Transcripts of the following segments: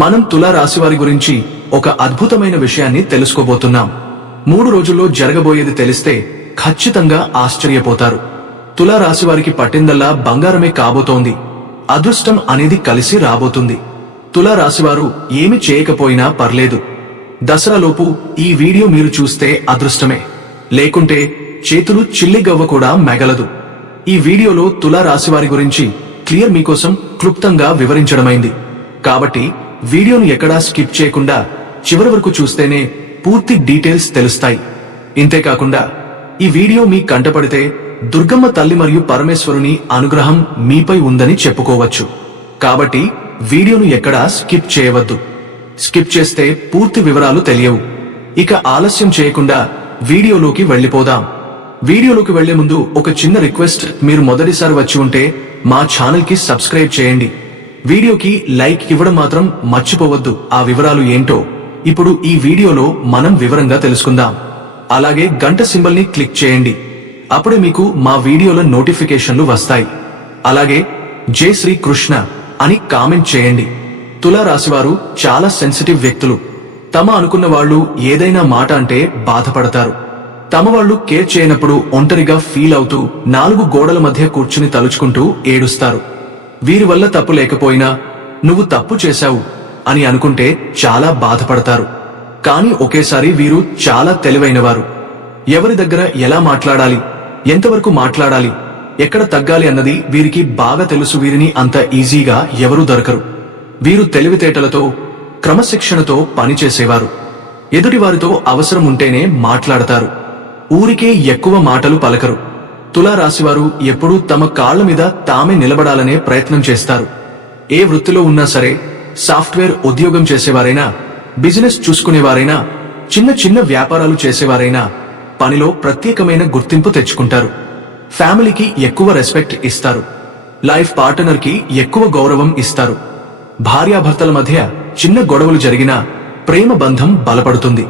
మనం తులా రాశివారి గురించి ఒక అద్భుతమైన విషయాన్ని తెలుసుకోబోతున్నాం. 3 రోజుల్లో జరగబోయేది తెలిస్తే ఖచ్చితంగా ఆశ్చర్యపోతారు. తులా రాశివారికి పట్టిందల్లా బంగారమే కాబోతోంది. అదృష్టం అనేది కలిసి రాబోతుంది. తులా రాశివారు ఏమి చేయకపోయినా పర్లేదు. దసరాలోపు ఈ వీడియో మీరు చూస్తే అదృష్టమే, లేకుంటే చేతులు చిల్లిగవ్వ కూడా మెగలదు. ఈ వీడియోలో తులా రాశివారి గురించి క్లియర్ మీకోసం క్లుప్తంగా వివరించడమైంది. కాబట్టి వీడియోను ఎక్కడా స్కిప్ చేయకుండా చివరి వరకు చూస్తేనే పూర్తి డీటెయిల్స్ తెలుస్తాయి. ఇంతేకాకుండా ఈ వీడియో మీ కంటపడితే దుర్గమ్మ తల్లి మరియు పరమేశ్వరుని అనుగ్రహం మీపై ఉందని చెప్పుకోవచ్చు. కాబట్టి వీడియోను ఎక్కడా స్కిప్ చేయవద్దు. స్కిప్ చేస్తే పూర్తి వివరాలు తెలియవు. ఇక ఆలస్యం చేయకుండా వీడియోలోకి వెళ్లిపోదాం. వీడియోలోకి వెళ్లే ముందు ఒక చిన్న రిక్వెస్ట్, మీరు మొదటిసారి వచ్చి ఉంటే మా ఛానల్ కి సబ్స్క్రైబ్ చేయండి. వీడియోకి లైక్ ఇవ్వడం మాత్రం మర్చిపోవద్దు. ఆ వివరాలు ఏంటో ఇప్పుడు ఈ వీడియోలో మనం వివరంగా తెలుసుకుందాం. అలాగే గంట సింబల్ ని క్లిక్ చేయండి. అప్పుడే మీకు మా వీడియోల నోటిఫికేషన్లు వస్తాయి. అలాగే జై శ్రీ కృష్ణ అని కామెంట్ చేయండి. తులా రాశివారు చాలా సెన్సిటివ్ వ్యక్తులు. తమ అనుకున్న వాళ్ళు ఏదైనా మాట అంటే బాధపడతారు. తమ వాళ్ళు కేర్ చేయనప్పుడు ఒంటరిగా ఫీల్ అవుతూ 4 గోడల మధ్య కూర్చుని తలుచుకుంటూ ఏడుస్తారు. వీరి వల్ల తప్పు లేకపోయినా నువ్వు తప్పు చేశావు అని అనుకుంటే చాలా బాధపడతారు. కానీ ఒకేసారి వీరు చాలా తెలివైనవారు. ఎవరి దగ్గర ఎలా మాట్లాడాలి, ఎంతవరకు మాట్లాడాలి, ఎక్కడ తగ్గాలి అన్నది వీరికి బాగా తెలుసు. వీరిని అంత ఈజీగా ఎవరూ దొరకరు. వీరు తెలివితేటలతో, క్రమశిక్షణతో పనిచేసేవారు. ఎదుటివారితో అవసరం ఉంటేనే మాట్లాడతారు. ఊరికే ఎక్కువ మాటలు పలకరు. తులా రాశివారు ఎప్పుడూ తమ కాళ్ల మీద తామే నిలబడాలనే ప్రయత్నం చేస్తారు. ఏ వృత్తిలో ఉన్నా సరే, సాఫ్ట్వేర్ ఉద్యోగం చేసేవారైనా, బిజినెస్ చూసుకునేవారైనా, చిన్న చిన్న వ్యాపారాలు చేసేవారైనా పనిలో ప్రత్యేకమైన గుర్తింపు తెచ్చుకుంటారు. ఫ్యామిలీకి ఎక్కువ రెస్పెక్ట్ ఇస్తారు. లైఫ్ పార్ట్నర్ కి ఎక్కువ గౌరవం ఇస్తారు. భార్యాభర్తల మధ్య చిన్న గొడవలు జరిగినా ప్రేమ బంధం బలపడుతుంది.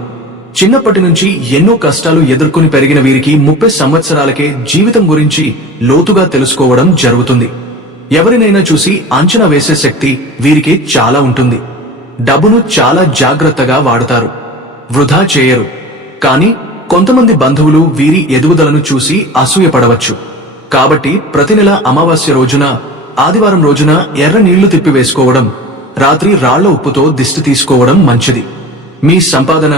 చిన్నప్పటి నుంచి ఎన్నో కష్టాలు ఎదుర్కొని పెరిగిన వీరికి 30 సంవత్సరాలకే జీవితం గురించి లోతుగా తెలుసుకోవడం జరుగుతుంది. ఎవరినైనా చూసి అంచనా వేసే శక్తి వీరికి చాలా ఉంటుంది. డబ్బును చాలా జాగ్రత్తగా వాడతారు, వృధా చేయరు. కానీ కొంతమంది బంధువులు వీరి ఎదుగుదలను చూసి అసూయపడవచ్చు. కాబట్టి ప్రతి నెల అమావాస్య రోజున, ఆదివారం రోజున ఎర్ర నీళ్లు తిప్పివేసుకోవడం, రాత్రి రాళ్ల ఉప్పుతో దిష్టి తీసుకోవడం మంచిది. మీ సంపాదన,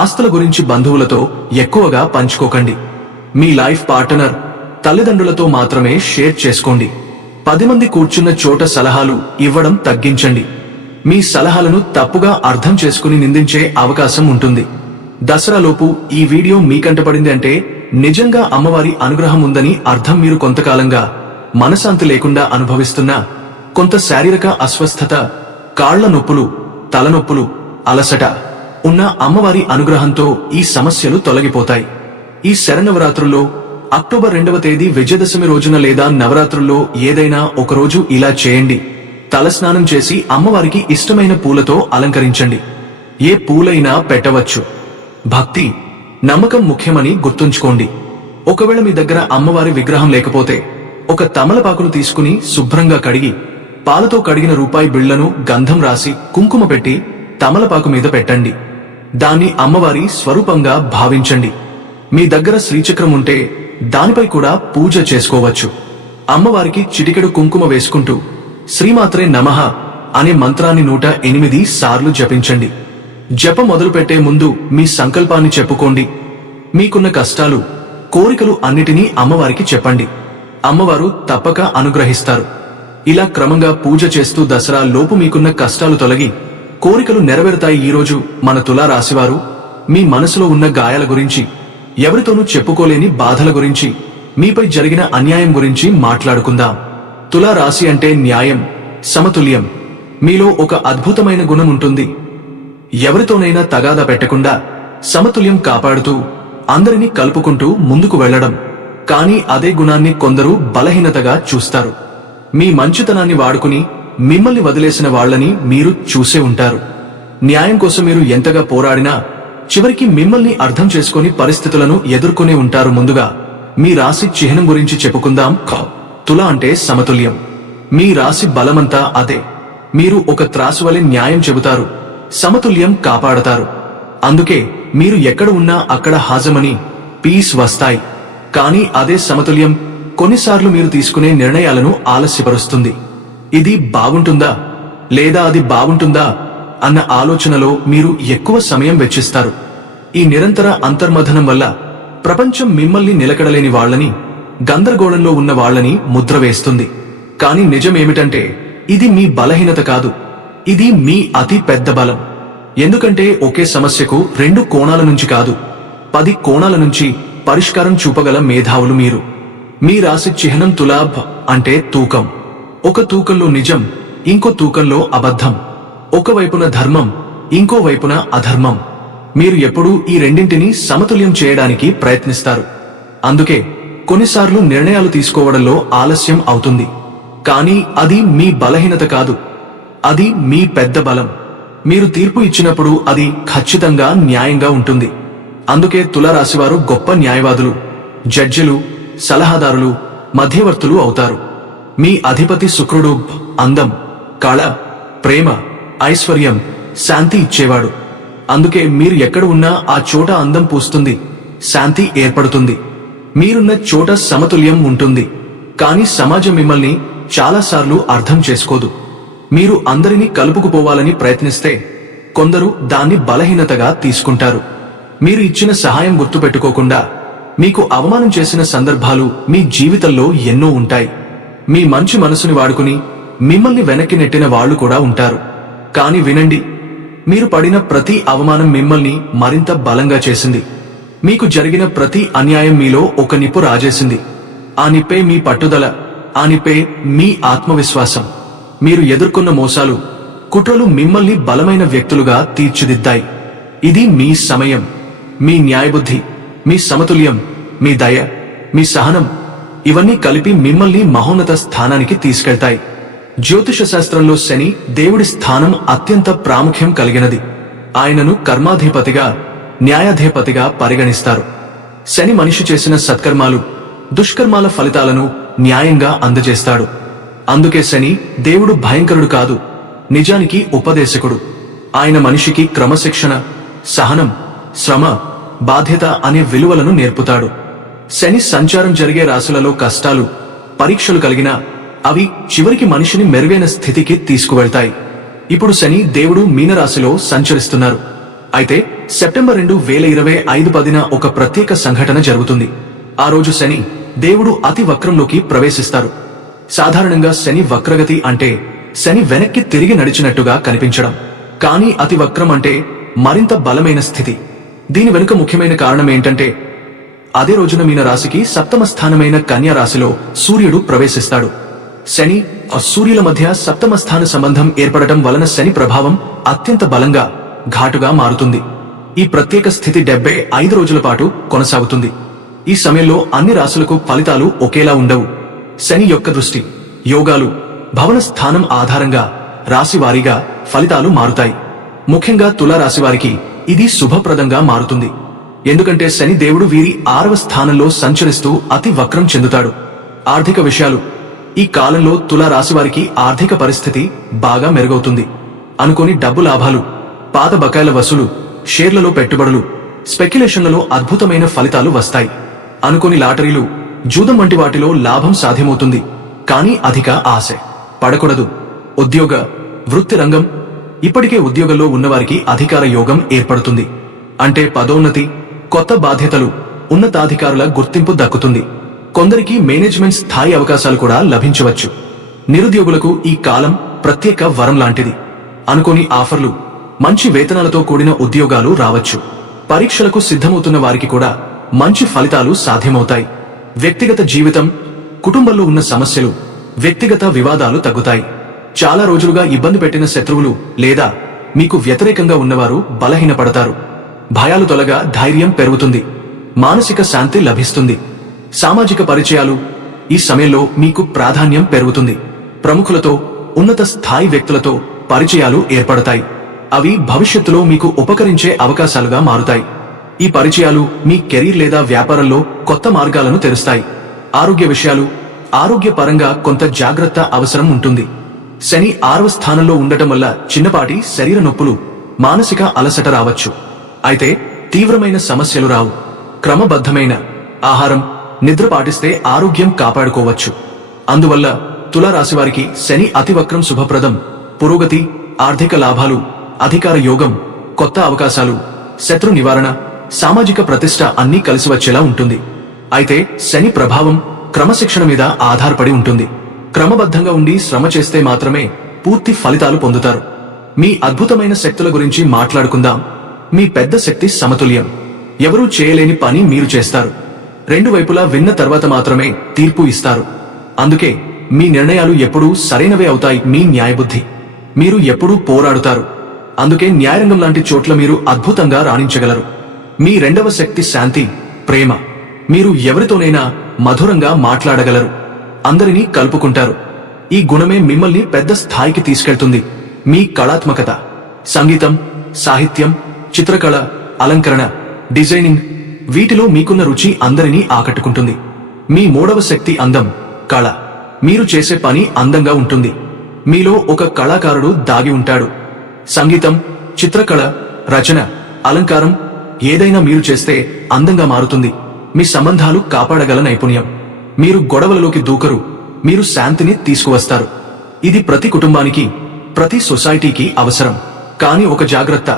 ఆస్తుల గురించి బంధువులతో ఎక్కువగా పంచుకోకండి. మీ లైఫ్ పార్ట్నర్, తల్లిదండ్రులతో మాత్రమే షేర్ చేసుకోండి. 10 మంది కూర్చున్న చోట సలహాలు ఇవ్వడం తగ్గించండి. మీ సలహాలను తప్పుగా అర్థం చేసుకుని నిందించే అవకాశం ఉంటుంది. దసరాలోపు ఈ వీడియో మీకంటపడింది అంటే నిజంగా అమ్మవారి అనుగ్రహం ఉందని అర్థం. మీరు కొంతకాలంగా మనశాంతి లేకుండా అనుభవిస్తున్న కొంత శారీరక అస్వస్థత, కాళ్ల నొప్పులు, తలనొప్పులు, అలసట ఉన్న అమ్మవారి అనుగ్రహంతో ఈ సమస్యలు తొలగిపోతాయి. ఈ శరన్నవరాత్రుల్లో అక్టోబర్ 2వ తేదీ విజయదశమి రోజున లేదా నవరాత్రుల్లో ఏదైనా ఒకరోజు ఇలా చేయండి. తలస్నానం చేసి అమ్మవారికి ఇష్టమైన పూలతో అలంకరించండి. ఏ పూలైనా పెట్టవచ్చు. భక్తి, నమ్మకం ముఖ్యమని గుర్తుంచుకోండి. ఒకవేళ మీ దగ్గర అమ్మవారి విగ్రహం లేకపోతే ఒక తమలపాకును తీసుకుని శుభ్రంగా కడిగి, పాలతో కడిగిన రూపాయి బిళ్లను గంధం రాసి కుంకుమ పెట్టి తమలపాకు మీద పెట్టండి. దాన్ని అమ్మవారి స్వరూపంగా భావించండి. మీ దగ్గర శ్రీచక్రం ఉంటే దానిపై కూడా పూజ చేసుకోవచ్చు. అమ్మవారికి చిటికెడు కుంకుమ వేసుకుంటూ శ్రీమాత్రే నమః అనే మంత్రాన్ని 108 సార్లు జపించండి. జపం మొదలుపెట్టే ముందు మీ సంకల్పాన్ని చెప్పుకోండి. మీకున్న కష్టాలు, కోరికలు అన్నిటినీ అమ్మవారికి చెప్పండి. అమ్మవారు తప్పక అనుగ్రహిస్తారు. ఇలా క్రమంగా పూజ చేస్తూ దసరా లోపు మీకున్న కష్టాలు తొలగి కోరికలు నెరవేరుతాయి. ఈరోజు మన తులా రాశివారు మీ మనసులో ఉన్న గాయాల గురించి, ఎవరితోనూ చెప్పుకోలేని బాధల గురించి, మీపై జరిగిన అన్యాయం గురించి మాట్లాడుకుందాం. తులా రాశి అంటే న్యాయం, సమతుల్యం. మీలో ఒక అద్భుతమైన గుణం ఉంటుంది. ఎవరితోనైనా తగాదా పెట్టకుండా సమతుల్యం కాపాడుతూ అందరినీ కలుపుకుంటూ ముందుకు వెళ్లడం. కానీ అదే గుణాన్ని కొందరు బలహీనతగా చూస్తారు. మీ మంచితనాన్ని వాడుకుని మిమ్మల్ని వదిలేసిన వాళ్లని మీరు చూసే ఉంటారు. న్యాయం కోసం మీరు ఎంతగా పోరాడినా చివరికి మిమ్మల్ని అర్థం చేసుకుని పరిస్థితులను ఎదుర్కొనే ఉంటారు. ముందుగా మీ రాశి చిహ్నం గురించి చెప్పుకుందాం. తుల అంటే సమతుల్యం. మీ రాశి బలమంతా అదే. మీరు ఒక త్రాసు వలె న్యాయం చెబుతారు, సమతుల్యం కాపాడతారు. అందుకే మీరు ఎక్కడ ఉన్నా అక్కడ హాజమని పీస్ వస్తాయి. కానీ అదే సమతుల్యం కొన్నిసార్లు మీరు తీసుకునే నిర్ణయాలను ఆలస్యపరుస్తుంది. ఇది బాగుంటుందా లేదా అది బాగుంటుందా అన్న ఆలోచనలో మీరు ఎక్కువ సమయం వెచ్చిస్తారు. ఈ నిరంతర అంతర్మథనం వల్ల ప్రపంచం మిమ్మల్ని నిలకడలేని వాళ్లని, గందరగోళంలో ఉన్న వాళ్లని ముద్ర వేస్తుంది. కాని నిజమేమిటంటే ఇది మీ బలహీనత కాదు, ఇది మీ అతి పెద్ద బలం. ఎందుకంటే ఒకే సమస్యకు 2 కోణాల నుంచి కాదు, 10 కోణాల నుంచి పరిష్కారం చూపగల మేధావులు మీరు. మీ రాశి చిహ్నం తులాభ్ అంటే తూకం. ఒక తూకంలో నిజం, ఇంకో తూకంలో అబద్ధం. ఒకవైపున ధర్మం, ఇంకో వైపున అధర్మం. మీరు ఎప్పుడూ ఈ రెండింటినీ సమతుల్యం చేయడానికి ప్రయత్నిస్తారు. అందుకే కొన్నిసార్లు నిర్ణయాలు తీసుకోవడంలో ఆలస్యం అవుతుంది. కానీ అది మీ బలహీనత కాదు, అది మీ పెద్ద బలం. మీరు తీర్పు ఇచ్చినప్పుడు అది ఖచ్చితంగా న్యాయంగా ఉంటుంది. అందుకే తులారాశివారు గొప్ప న్యాయవాదులు, జడ్జిలు, సలహాదారులు, మధ్యవర్తులు అవుతారు. మీ అధిపతి శుక్రుడు అందం, కళ, ప్రేమ, ఐశ్వర్యం, శాంతి ఇచ్చేవాడు. అందుకే మీరు ఎక్కడ ఉన్నా ఆ చోట అందం పూస్తుంది, శాంతి ఏర్పడుతుంది. మీరున్న చోట సమతుల్యం ఉంటుంది. కానీ సమాజం మిమ్మల్ని చాలాసార్లు అర్థం చేసుకోదు. మీరు అందరినీ కలుపుకుపోవాలని ప్రయత్నిస్తే కొందరు దాన్ని బలహీనతగా తీసుకుంటారు. మీరు ఇచ్చిన సహాయం గుర్తుపెట్టుకోకుండా మీకు అవమానం చేసిన సందర్భాలు మీ జీవితంలో ఎన్నో ఉంటాయి. మీ మంచి మనసుని వాడుకుని మిమ్మల్ని వెనక్కి నెట్టిన వాళ్లు కూడా ఉంటారు. కాని వినండి, మీరు పడిన ప్రతి అవమానం మిమ్మల్ని మరింత బలంగా చేసింది. మీకు జరిగిన ప్రతి అన్యాయం మీలో ఒక నిప్పు రాజేసింది. ఆ నిప్పే మీ పట్టుదల, ఆ నిప్పే మీ ఆత్మవిశ్వాసం. మీరు ఎదుర్కొన్న మోసాలు, కుట్రలు మిమ్మల్ని బలమైన వ్యక్తులుగా తీర్చిదిద్దాయి. ఇది మీ సమయం. మీ న్యాయబుద్ధి, మీ సమతుల్యం, మీ దయ, మీ సహనం ఇవన్నీ కలిపి మిమ్మల్ని మహోన్నత స్థానానికి తీసుకెళ్తాయి. జ్యోతిష శాస్త్రంలో శని దేవుడి స్థానం అత్యంత ప్రాముఖ్యం కలిగినది. ఆయనను కర్మాధిపతిగా, న్యాయాధిపతిగా పరిగణిస్తారు. శని మనిషి చేసిన సత్కర్మాలు, దుష్కర్మాల ఫలితాలను న్యాయంగా అందజేస్తాడు. అందుకే శని దేవుడు భయంకరుడు కాదు, నిజానికి ఉపదేశకుడు. ఆయన మనిషికి క్రమశిక్షణ, సహనం, శ్రమ, బాధ్యత అనే విలువలను నేర్పుతాడు. శని సంచారం జరిగే రాశులలో కష్టాలు, పరీక్షలు కలిగినా అవి చివరికి మనిషిని మెరుగైన స్థితికి తీసుకువెళ్తాయి. ఇప్పుడు శని దేవుడు మీనరాశిలో సంచరిస్తున్నారు. అయితే సెప్టెంబర్ 2025 10న ఒక ప్రత్యేక సంఘటన జరుగుతుంది. ఆ రోజు శని దేవుడు అతి వక్రంలోకి ప్రవేశిస్తారు. సాధారణంగా శని వక్రగతి అంటే శని వెనక్కి తిరిగి నడిచినట్టుగా కనిపించడం. కానీ అతి వక్రం అంటే మరింత బలమైన స్థితి. దీని వెనుక ముఖ్యమైన కారణం ఏంటంటే అదే రోజున మీన రాశికి 7వ స్థానమైన కన్యా రాశిలో సూర్యుడు ప్రవేశిస్తాడు. శని, సూర్యుల మధ్య 7వ స్థాన సంబంధం ఏర్పడటం వలన శని ప్రభావం అత్యంత బలంగా, ఘాటుగా మారుతుంది. ఈ ప్రత్యేక స్థితి 75 రోజుల పాటు కొనసాగుతుంది. ఈ సమయంలో అన్ని రాశులకు ఫలితాలు ఒకేలా ఉండవు. శని యొక్క దృష్టి, యోగాలు, భవన స్థానం ఆధారంగా రాశి వారీగా ఫలితాలు మారుతాయి. ముఖ్యంగా తులారాశివారికి ఇది శుభప్రదంగా మారుతుంది. ఎందుకంటే శని దేవుడు వీరి 6వ స్థానంలో సంచరిస్తూ అతి వక్రం చెందుతాడు. ఆర్థిక విషయాలు, ఈ కాలంలో తులారాశివారికి ఆర్థిక పరిస్థితి బాగా మెరుగవుతుంది. అనుకోని డబ్బు లాభాలు, పాత బకాయిల వసూలు, షేర్లలో పెట్టుబడులు, స్పెక్యులేషన్లలో అద్భుతమైన ఫలితాలు వస్తాయి. అనుకోని లాటరీలు, జూదం వంటి వాటిలో లాభం సాధ్యమవుతుంది. కానీ అధిక ఆశ పడకూడదు. ఉద్యోగ, వృత్తి రంగం, ఇప్పటికే ఉద్యోగంలో ఉన్నవారికి అధికార యోగం ఏర్పడుతుంది. అంటే పదోన్నతి, కొత్త బాధ్యతలు, ఉన్నతాధికారుల గుర్తింపు దక్కుతుంది. కొందరికి మేనేజ్మెంట్ స్థాయి అవకాశాలు కూడా లభించవచ్చు. నిరుద్యోగులకు ఈ కాలం ప్రత్యేక వరం లాంటిది. అనుకోని ఆఫర్లు, మంచి వేతనాలతో కూడిన ఉద్యోగాలు రావచ్చు. పరీక్షలకు సిద్ధమవుతున్న వారికి కూడా మంచి ఫలితాలు సాధ్యమవుతాయి. వ్యక్తిగత జీవితం, కుటుంబంలో ఉన్న సమస్యలు, వ్యక్తిగత వివాదాలు తగ్గుతాయి. చాలా రోజులుగా ఇబ్బంది పెట్టిన శత్రువులు లేదా మీకు వ్యతిరేకంగా ఉన్నవారు బలహీనపడతారు. భయాలు తొలగా ధైర్యం పెరుగుతుంది. మానసిక శాంతి లభిస్తుంది. సామాజిక పరిచయాలు, ఈ సమయంలో మీకు ప్రాధాన్యం పెరుగుతుంది. ప్రముఖులతో, ఉన్నత స్థాయి వ్యక్తులతో పరిచయాలు ఏర్పడతాయి. అవి భవిష్యత్తులో మీకు ఉపకరించే అవకాశాలుగా మారుతాయి. ఈ పరిచయాలు మీ కెరీర్ లేదా వ్యాపారంలో కొత్త మార్గాలను తెరుస్తాయి. ఆరోగ్య విషయాలు, ఆరోగ్యపరంగా కొంత జాగ్రత్త అవసరం ఉంటుంది. శని 6వ స్థానంలో ఉండటం వల్ల చిన్నపాటి శరీర నొప్పులు, మానసిక అలసట రావచ్చు. అయితే తీవ్రమైన సమస్యలు రావు. క్రమబద్ధమైన ఆహారం, నిద్ర పాటిస్తే ఆరోగ్యం కాపాడుకోవచ్చు. అందువల్ల తులారాశివారికి శని అతివక్రం శుభప్రదం. పురోగతి, ఆర్థిక లాభాలు, అధికార యోగం, కొత్త అవకాశాలు, శత్రు నివారణ, సామాజిక ప్రతిష్ట అన్నీ కలిసి వచ్చేలా ఉంటుంది. అయితే శని ప్రభావం క్రమశిక్షణ మీద ఆధారపడి ఉంటుంది. క్రమబద్ధంగా ఉండి శ్రమ చేస్తే మాత్రమే పూర్తి ఫలితాలు పొందుతారు. మీ అద్భుతమైన శక్తుల గురించి మాట్లాడుకుందాం. మీ పెద్ద శక్తి సమతుల్యం. ఎవరూ చేయలేని పని మీరు చేస్తారు. రెండు వైపులా విన్న తర్వాత మాత్రమే తీర్పు ఇస్తారు. అందుకే మీ నిర్ణయాలు ఎప్పుడూ సరైనవే అవుతాయి. మీ న్యాయబుద్ధి. మీరు ఎప్పుడూ పోరాడుతారు. అందుకే న్యాయరంగం లాంటి చోట్ల మీరు అద్భుతంగా రాణించగలరు. మీ రెండవ శక్తి శాంతి, ప్రేమ. మీరు ఎవరితోనైనా మధురంగా మాట్లాడగలరు. అందరినీ కలుపుకుంటారు. ఈ గుణమే మిమ్మల్ని పెద్ద స్థాయికి తీసుకెళ్తుంది. మీ కళాత్మకత, సంగీతం, సాహిత్యం, చిత్రకళ, అలంకరణ, డిజైనింగ్, వీటిలో మీకున్న రుచి అందరినీ ఆకట్టుకుంటుంది. మీ మూడవ శక్తి అందం, కళ. మీరు చేసే పని అందంగా ఉంటుంది. మీలో ఒక కళాకారుడు దాగి ఉంటాడు. సంగీతం, చిత్రకళ, రచన, అలంకారం ఏదైనా మీరు చేస్తే అందంగా మారుతుంది. మీ సంబంధాలు కాపాడగల నైపుణ్యం. మీరు గొడవలలోకి దూకరు. మీరు శాంతిని తీసుకువస్తారు. ఇది ప్రతి కుటుంబానికి, ప్రతి సొసైటీకి అవసరం. కానీ ఒక జాగ్రత్త,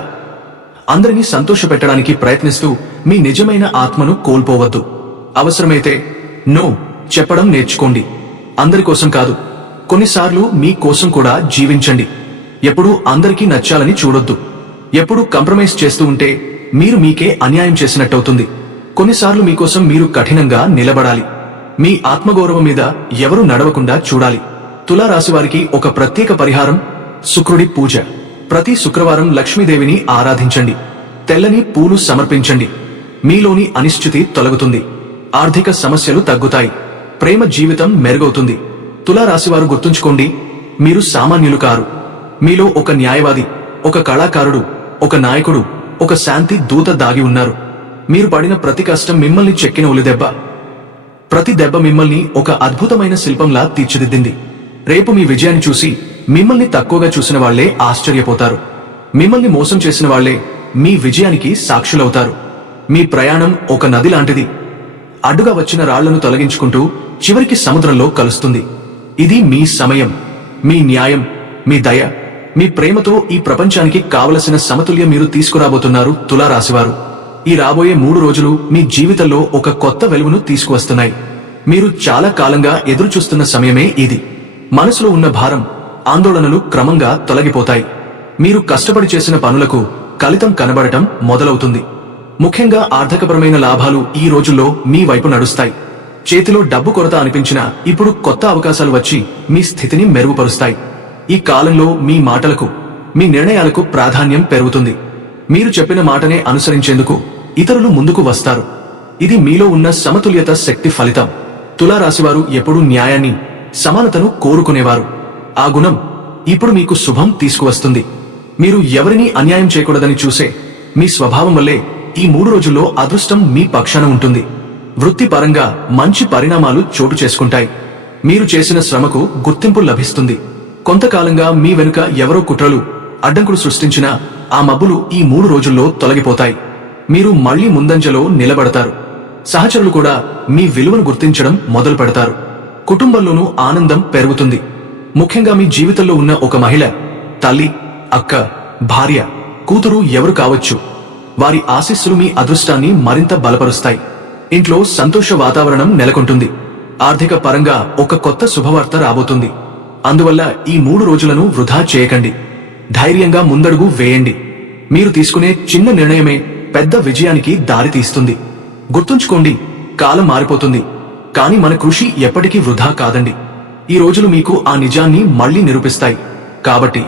అందరినీ సంతోషపెట్టడానికి ప్రయత్నిస్తూ మీ నిజమైన ఆత్మను కోల్పోవద్దు. అవసరమైతే నో చెప్పడం నేర్చుకోండి. అందరి కోసం కాదు, కొన్నిసార్లు మీ కోసం కూడా జీవించండి. ఎప్పుడూ అందరికీ నచ్చాలని చూడొద్దు. ఎప్పుడూ కంప్రమైజ్ చేస్తూ ఉంటే మీరు మీకే అన్యాయం చేసినట్టవుతుంది. కొన్నిసార్లు మీకోసం మీరు కఠినంగా నిలబడాలి. మీ ఆత్మగౌరవం మీద ఎవరూ నడవకుండా చూడాలి. తులారాశివారికి ఒక ప్రత్యేక పరిహారం, శుక్రుడి పూజ. ప్రతి శుక్రవారం లక్ష్మీదేవిని ఆరాధించండి. తెల్లని పూలు సమర్పించండి. మీలోని అనిశ్చితి తొలగుతుంది. ఆర్థిక సమస్యలు తగ్గుతాయి. ప్రేమ జీవితం మెరుగవుతుంది. తులారాశివారు గుర్తుంచుకోండి, మీరు సామాన్యులు కారు. మీలో ఒక న్యాయవాది, ఒక కళాకారుడు, ఒక నాయకుడు, ఒక శాంతి దూత దాగి ఉన్నారు. మీరు పడిన ప్రతి కష్టం మిమ్మల్ని చెక్కిన ఉలిదెబ్బ. ప్రతి దెబ్బ మిమ్మల్ని ఒక అద్భుతమైన శిల్పంలా తీర్చిదిద్దింది. రేపు మీ విజయాన్ని చూసి మిమ్మల్ని తక్కువగా చూసిన వాళ్లే ఆశ్చర్యపోతారు. మిమ్మల్ని మోసం చేసిన వాళ్లే మీ విజయానికి సాక్షులవుతారు. మీ ప్రయాణం ఒక నది లాంటిది. అడ్డుగా వచ్చిన రాళ్లను తొలగించుకుంటూ చివరికి సముద్రంలో కలుస్తుంది. ఇది మీ సమయం. మీ న్యాయం, మీ దయ, మీ ప్రేమతో ఈ ప్రపంచానికి కావలసిన సమతుల్యం మీరు తీసుకురాబోతున్నారు. తులారాశివారు, ఈ రాబోయే 3 రోజులు మీ జీవితంలో ఒక కొత్త వెలుగును తీసుకువస్తున్నాయి. మీరు చాలా కాలంగా ఎదురుచూస్తున్న సమయమే ఇది. మనసులో ఉన్న భారం, ఆందోళనలు క్రమంగా తొలగిపోతాయి. మీరు కష్టపడి చేసిన పనులకు ఫలితం కనబడటం మొదలవుతుంది. ముఖ్యంగా ఆర్థికపరమైన లాభాలు ఈ రోజుల్లో మీ వైపు నడుస్తాయి. చేతిలో డబ్బు కొరత అనిపించినా ఇప్పుడు కొత్త అవకాశాలు వచ్చి మీ స్థితిని మెరుగుపరుస్తాయి. ఈ కాలంలో మీ మాటలకు, మీ నిర్ణయాలకు ప్రాధాన్యం పెరుగుతుంది. మీరు చెప్పిన మాటనే అనుసరించేందుకు ఇతరులు ముందుకు వస్తారు. ఇది మీలో ఉన్న సమతుల్యత శక్తి ఫలితం. తులారాశివారు ఎప్పుడూ న్యాయాన్ని, సమానతను కోరుకునేవారు. ఆ గుణం ఇప్పుడు మీకు శుభం తీసుకువస్తుంది. మీరు ఎవరినీ అన్యాయం చేయకూడదని చూసే మీ స్వభావం వల్లే ఈ 3 రోజుల్లో అదృష్టం మీ పక్షాన ఉంటుంది. వృత్తిపరంగా మంచి పరిణామాలు చోటు చేసుకుంటాయి. మీరు చేసిన శ్రమకు గుర్తింపు లభిస్తుంది. కొంతకాలంగా మీ వెనుక ఎవరో కుట్రలు, అడ్డంకులు సృష్టించినా ఆ మబ్బులు ఈ 3 రోజుల్లో తొలగిపోతాయి. మీరు మళ్లీ ముందంజలో నిలబడతారు. సహచరులు కూడా మీ విలువను గుర్తించడం మొదలు పెడతారు. కుటుంబంలోనూ ఆనందం పెరుగుతుంది. ముఖ్యంగా మీ జీవితంలో ఉన్న ఒక మహిళ, తల్లి, అక్క, భార్య, కూతురు ఎవరు కావచ్చు, వారి ఆశీస్సులు మీ అదృష్టాన్ని మరింత బలపరుస్తాయి. ఇంట్లో సంతోష వాతావరణం నెలకొంటుంది. ఆర్థిక పరంగా ఒక కొత్త శుభవార్త రాబోతుంది. అందువల్ల ఈ 3 రోజులను వృధా చేయకండి. ధైర్యంగా ముందడుగు వేయండి. మీరు తీసుకునే చిన్న నిర్ణయమే పెద్ద విజయానికి దారి తీస్తుంది. గుర్తుంచుకోండి, కాలం మారిపోతుంది, కానీ మన కృషి ఎప్పటికీ వృధా కాదండి. ఈ రోజులు మీకు ఆ నిజాన్ని మళ్లీ నిరూపిస్తాయి. కాబట్టి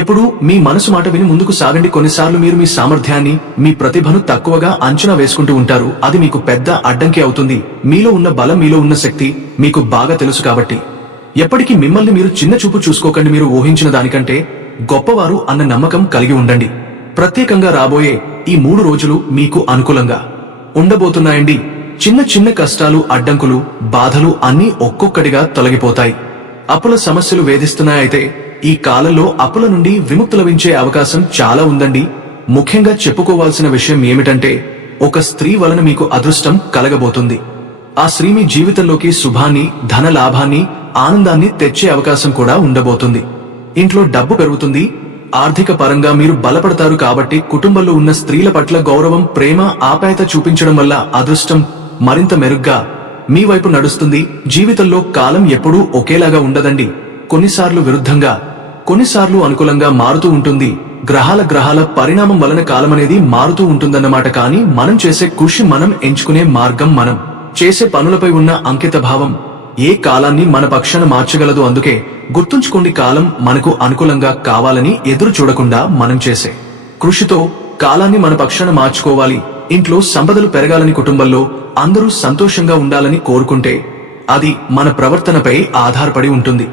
ఎప్పుడూ మీ మనసు మాట విని ముందుకు సాగండి. కొన్నిసార్లు మీరు మీ సామర్థ్యాన్ని, మీ ప్రతిభను తక్కువగా అంచనా వేసుకుంటూ ఉంటారు. అది మీకు పెద్ద అడ్డంకి అవుతుంది. మీలో ఉన్న బలం, మీలో ఉన్న శక్తి మీకు బాగా తెలుసు. కాబట్టి ఎప్పటికీ మిమ్మల్ని మీరు చిన్న చూపు చూసుకోకండి. మీరు ఊహించిన దానికంటే గొప్పవారు అన్న నమ్మకం కలిగి ఉండండి. ప్రత్యేకంగా రాబోయే ఈ 3 రోజులు మీకు అనుకూలంగా ఉండబోతున్నాయండి. చిన్న చిన్న కష్టాలు, అడ్డంకులు, బాధలు అన్నీ ఒక్కొక్కటిగా తొలగిపోతాయి. అప్పుల సమస్యలు వేధిస్తున్నాయైతే ఈ కాలంలో అప్పుల నుండి విముక్తి లభించే అవకాశం చాలా ఉందండి. ముఖ్యంగా చెప్పుకోవాల్సిన విషయం ఏమిటంటే, ఒక స్త్రీ వలన మీకు అదృష్టం కలగబోతుంది. ఆ స్త్రీ మీ జీవితంలోకి శుభాన్ని, ధన లాభాన్ని, ఆనందాన్ని తెచ్చే అవకాశం కూడా ఉండబోతుంది. ఇంట్లో డబ్బు పెరుగుతుంది. ఆర్థిక పరంగా మీరు బలపడతారు. కాబట్టి కుటుంబంలో ఉన్న స్త్రీల పట్ల గౌరవం, ప్రేమ, ఆప్యాయత చూపించడం వల్ల అదృష్టం మరింత మెరుగ్గా మీ వైపు నడుస్తుంది. జీవితంలో కాలం ఎప్పుడూ ఒకేలాగా ఉండదండి. కొన్నిసార్లు విరుద్ధంగా, కొన్నిసార్లు అనుకూలంగా మారుతూ ఉంటుంది. గ్రహాల పరిణామం వలన కాలమనేది మారుతూ ఉంటుందన్నమాట. కానీ మనం చేసే కృషి, మనం ఎంచుకునే మార్గం, మనం చేసే పనులపై ఉన్న అంకిత భావం ఏ కాలాన్ని మన పక్షాన మార్చగలదు. అందుకే గుర్తుంచుకోండి, కాలం మనకు అనుకూలంగా కావాలని ఎదురు చూడకుండా మనం చేసే కృషితో కాలాన్ని మన పక్షాన మార్చుకోవాలి. ఇంట్లో సంపదలు పెరగాలని, కుటుంబంలో అందరూ సంతోషంగా ఉండాలని కోరుకుంటే అది మన ప్రవర్తనపై ఆధారపడి ఉంటుంది.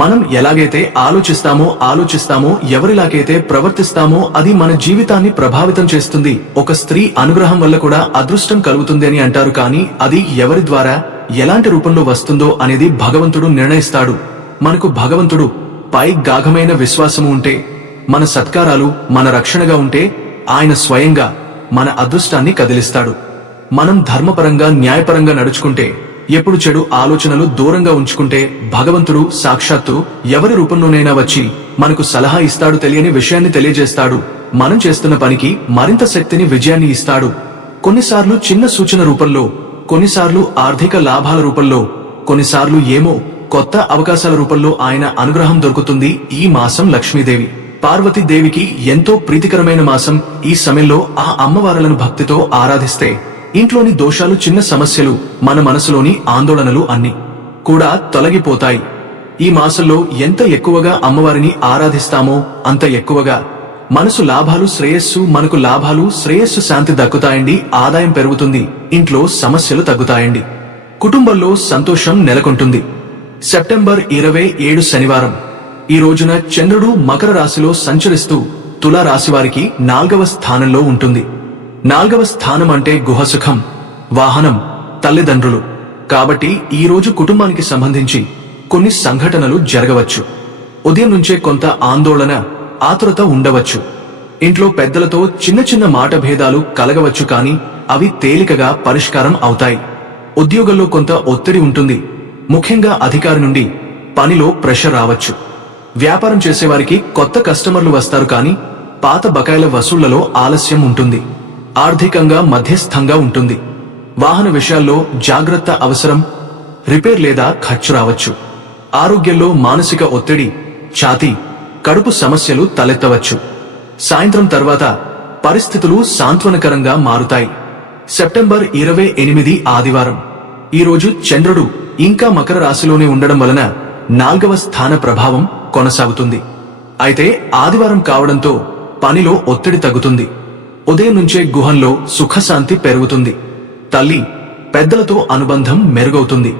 మనం ఎలాగైతే ఆలోచిస్తామో, ఎవరిలాగైతే ప్రవర్తిస్తామో అది మన జీవితాన్ని ప్రభావితం చేస్తుంది. ఒక స్త్రీ అనుగ్రహం వల్ల కూడా అదృష్టం కలుగుతుంది అని అంటారు. కానీ అది ఎవరి ద్వారా, ఎలాంటి రూపంలో వస్తుందో అనేది భగవంతుడు నిర్ణయిస్తాడు. మనకు భగవంతుడు పై గాఢమైన విశ్వాసము ఉంటే, మన సత్కారాలు మన రక్షణగా ఉంటే ఆయన స్వయంగా మన అదృష్టాన్ని కదిలిస్తాడు. మనం ధర్మపరంగా, న్యాయపరంగా నడుచుకుంటే, ఎప్పుడు చెడు ఆలోచనలు దూరంగా ఉంచుకుంటే భగవంతుడు సాక్షాత్తు ఎవరి రూపంలోనైనా వచ్చి మనకు సలహా ఇస్తాడు. తెలియని విషయాన్ని తెలియజేస్తాడు. మనం చేస్తున్న పనికి మరింత శక్తిని, విజయాన్ని ఇస్తాడు. కొన్నిసార్లు చిన్న సూచన రూపంలో, కొన్నిసార్లు ఆర్థిక లాభాల రూపంలో, కొన్నిసార్లు ఏమో కొత్త అవకాశాల రూపంలో ఆయన అనుగ్రహం దొరుకుతుంది. ఈ మాసం లక్ష్మీదేవి, పార్వతీదేవికి ఎంతో ప్రీతికరమైన మాసం. ఈ సమయంలో ఆ అమ్మవారులను భక్తితో ఆరాధిస్తే ఇంట్లోని దోషాలు, చిన్న సమస్యలు, మన మనసులోని ఆందోళనలు అన్నీ కూడా తొలగిపోతాయి. ఈ మాసంలో ఎంత ఎక్కువగా అమ్మవారిని ఆరాధిస్తామో అంత ఎక్కువగా మనసు లాభాలు, శ్రేయస్సు, మనకు లాభాలు, శ్రేయస్సు, శాంతి దక్కుతాయండి. ఆదాయం పెరుగుతుంది. ఇంట్లో సమస్యలు తగ్గుతాయండి. కుటుంబంలో సంతోషం నెలకొంటుంది. సెప్టెంబర్ 27 శనివారం ఈ రోజున చంద్రుడు మకర రాశిలో సంచరిస్తూ తులా రాశి వారికి 4వ స్థానంలో ఉంటుంది. 4వ స్థానం అంటే గృహసుఖం, వాహనం, తల్లిదండ్రులు. కాబట్టి ఈ రోజు కుటుంబానికి సంబంధించి కొన్ని సంఘటనలు జరగవచ్చు. ఉదయం నుంచే కొంత ఆందోళన, ఆతురత ఉండవచ్చు. ఇంట్లో పెద్దలతో చిన్న మాట భేదాలు కలగవచ్చు. కానీ అవి తేలికగా పరిష్కారం అవుతాయి. ఉద్యోగంలో కొంత ఒత్తిడి ఉంటుంది. ముఖ్యంగా అధికారి నుండి పనిలో ప్రెషర్ రావచ్చు. వ్యాపారం చేసేవారికి కొత్త కస్టమర్లు వస్తారు. కానీ పాత బకాయిల వసూళ్లలో ఆలస్యం ఉంటుంది. ఆర్థికంగా మధ్యస్థంగా ఉంటుంది. వాహన విషయాల్లో జాగ్రత్త అవసరం. రిపేర్ లేదా ఖర్చు రావచ్చు. ఆరోగ్యంలో మానసిక ఒత్తిడి, ఛాతీ, కడుపు సమస్యలు తలెత్తవచ్చు. సాయంత్రం తర్వాత పరిస్థితులు సాంత్వనకరంగా మారుతాయి. సెప్టెంబర్ 28 ఆదివారం ఈ రోజు చంద్రుడు ఇంకా మకర రాశిలోనే ఉండడం వలన 4వ స్థాన ప్రభావం కొనసాగుతుంది. అయితే ఆదివారం కావడంతో పనిలో ఒత్తిడి తగ్గుతుంది. ఉదయం నుంచే గృహంలో సుఖశాంతి పెరుగుతుంది. తల్లి, పెద్దలతో అనుబంధం మెరుగవుతుంది.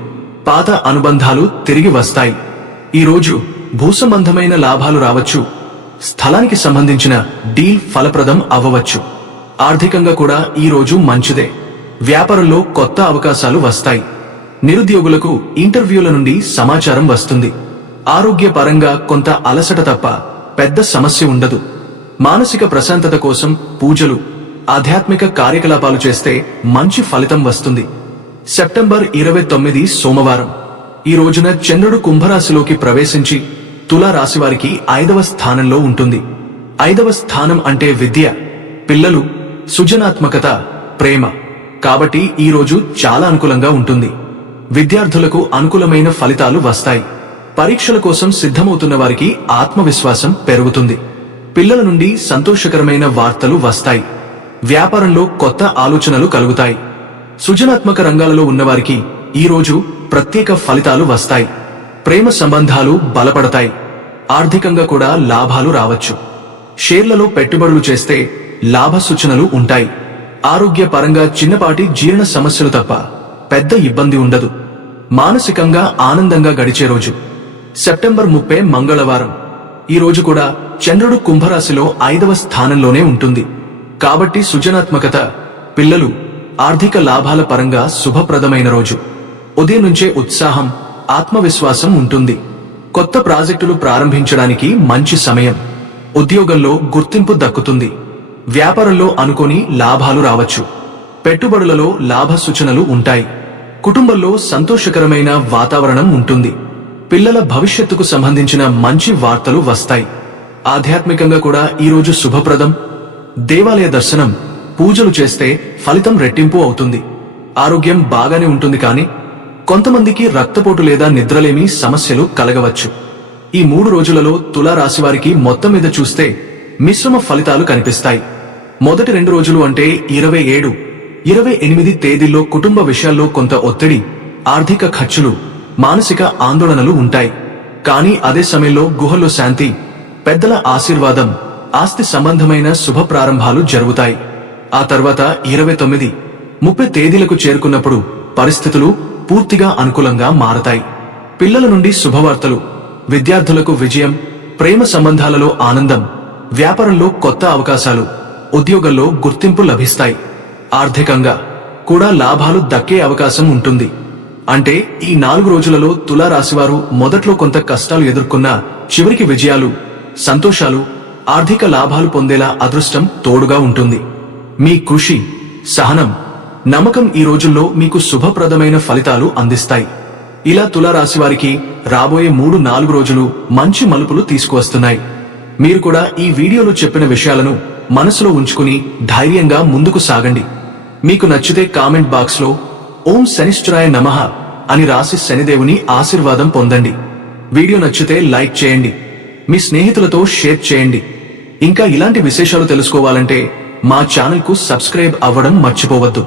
పాత అనుబంధాలు తిరిగి వస్తాయి. ఈ రోజు భూసంబంధమైన లాభాలు రావచ్చు. స్థలానికి సంబంధించిన డీల్ ఫలప్రదం అవ్వవచ్చు. ఆర్థికంగా కూడా ఈ రోజు మంచిదే. వ్యాపారంలో కొత్త అవకాశాలు వస్తాయి. నిరుద్యోగులకు ఇంటర్వ్యూల నుండి సమాచారం వస్తుంది. ఆరోగ్య పరంగా కొంత అలసట తప్ప పెద్ద సమస్య ఉండదు. మానసిక ప్రశాంతత కోసం పూజలు, ఆధ్యాత్మిక కార్యకలాపాలు చేస్తే మంచి ఫలితం వస్తుంది. సెప్టెంబర్ 29 సోమవారం ఈ రోజున చంద్రుడు కుంభరాశిలోకి ప్రవేశించి తులా రాశివారికి 5వ స్థానంలో ఉంటుంది. 5వ స్థానం అంటే విద్య, పిల్లలు, సృజనాత్మకత, ప్రేమ. కాబట్టి ఈ రోజు చాలా అనుకూలంగా ఉంటుంది. విద్యార్థులకు అనుకూలమైన ఫలితాలు వస్తాయి. పరీక్షల కోసం సిద్ధమవుతున్న వారికి ఆత్మవిశ్వాసం పెరుగుతుంది. పిల్లల నుండి సంతోషకరమైన వార్తలు వస్తాయి. వ్యాపారంలో కొత్త ఆలోచనలు కలుగుతాయి. సృజనాత్మక రంగాలలో ఉన్నవారికి ఈ రోజు ప్రత్యేక ఫలితాలు వస్తాయి. ప్రేమ సంబంధాలు బలపడతాయి. ఆర్థికంగా కూడా లాభాలు రావచ్చు. షేర్లలో పెట్టుబడులు చేస్తే లాభ సూచనలు ఉంటాయి. ఆరోగ్య పరంగా చిన్నపాటి జీర్ణ సమస్యలు తప్ప పెద్ద ఇబ్బంది ఉండదు. మానసికంగా ఆనందంగా గడిచే రోజు సెప్టెంబర్ 30 మంగళవారం ఈ రోజు కూడా చంద్రుడు కుంభరాశిలో 5వ స్థానంలోనే ఉంటుంది. కాబట్టి సృజనాత్మకత, పిల్లలు, ఆర్థిక లాభాల పరంగా శుభప్రదమైన రోజు. ఉదయం నుంచే ఉత్సాహం, ఆత్మవిశ్వాసం ఉంటుంది. కొత్త ప్రాజెక్టులు ప్రారంభించడానికి మంచి సమయం. ఉద్యోగంలో గుర్తింపు దక్కుతుంది. వ్యాపారంలో అనుకోని లాభాలు రావచ్చు. పెట్టుబడులలో లాభ సూచనలు ఉంటాయి. కుటుంబంలో సంతోషకరమైన వాతావరణం ఉంటుంది. పిల్లల భవిష్యత్తుకు సంబంధించిన మంచి వార్తలు వస్తాయి. ఆధ్యాత్మికంగా కూడా ఈరోజు శుభప్రదం. దేవాలయ దర్శనం, పూజలు చేస్తే ఫలితం రెట్టింపు అవుతుంది. ఆరోగ్యం బాగానే ఉంటుంది, కానీ కొంతమందికి రక్తపోటు లేదా నిద్రలేమి సమస్యలు కలగవచ్చు. ఈ 3 రోజులలో తులా రాశివారికి మొత్తం మీద చూస్తే మిశ్రమ ఫలితాలు కనిపిస్తాయి. మొదటి 2 రోజులు అంటే 27, 28 తేదీల్లో కుటుంబ విషయాల్లో కొంత ఒత్తిడి, ఆర్థిక ఖర్చులు, మానసిక ఆందోళనలు ఉంటాయి. కానీ అదే సమయంలో గుహల్లో శాంతి, పెద్దల ఆశీర్వాదం, ఆస్తి సంబంధమైన శుభ ప్రారంభాలు జరుగుతాయి. ఆ తర్వాత 29, 30 తేదీలకు చేరుకున్నప్పుడు పరిస్థితులు పూర్తిగా అనుకూలంగా మారతాయి. పిల్లల నుండి శుభవార్తలు, విద్యార్థులకు విజయం, ప్రేమ సంబంధాలలో ఆనందం, వ్యాపారంలో కొత్త అవకాశాలు, ఉద్యోగంలో గుర్తింపు లభిస్తాయి. ఆర్థికంగా కూడా లాభాలు దక్కే అవకాశం ఉంటుంది. అంటే ఈ 4 రోజులలో తులా రాశివారు మొదట్లో కొంత కష్టాలు ఎదుర్కొన్నా చివరికి విజయాలు, సంతోషాలు, ఆర్థిక లాభాలు పొందేలా అదృష్టం తోడుగా ఉంటుంది. మీ కృషి, సహనం, నమ్మకం ఈ రోజుల్లో మీకు శుభప్రదమైన ఫలితాలు అందిస్తాయి. ఇలా తులా రాశివారికి రాబోయే 3-4 రోజులు మంచి మలుపులు తీసుకువస్తున్నాయి. మీరు కూడా ఈ వీడియోలో చెప్పిన విషయాలను మనసులో ఉంచుకుని ధైర్యంగా ముందుకు సాగండి. మీకు నచ్చితే కామెంట్ బాక్స్ లో ఓం శనిశ్చరాయ నమః అని రాసి శనిదేవుని ఆశీర్వాదం పొందండి. వీడియో నచ్చితే లైక్ చేయండి, మీ స్నేహితులతో షేర్ చేయండి. ఇంకా ఇలాంటి విశేషాలు తెలుసుకోవాలంటే మా ఛానల్ కు సబ్స్క్రైబ్ అవ్వడం మర్చిపోవద్దు.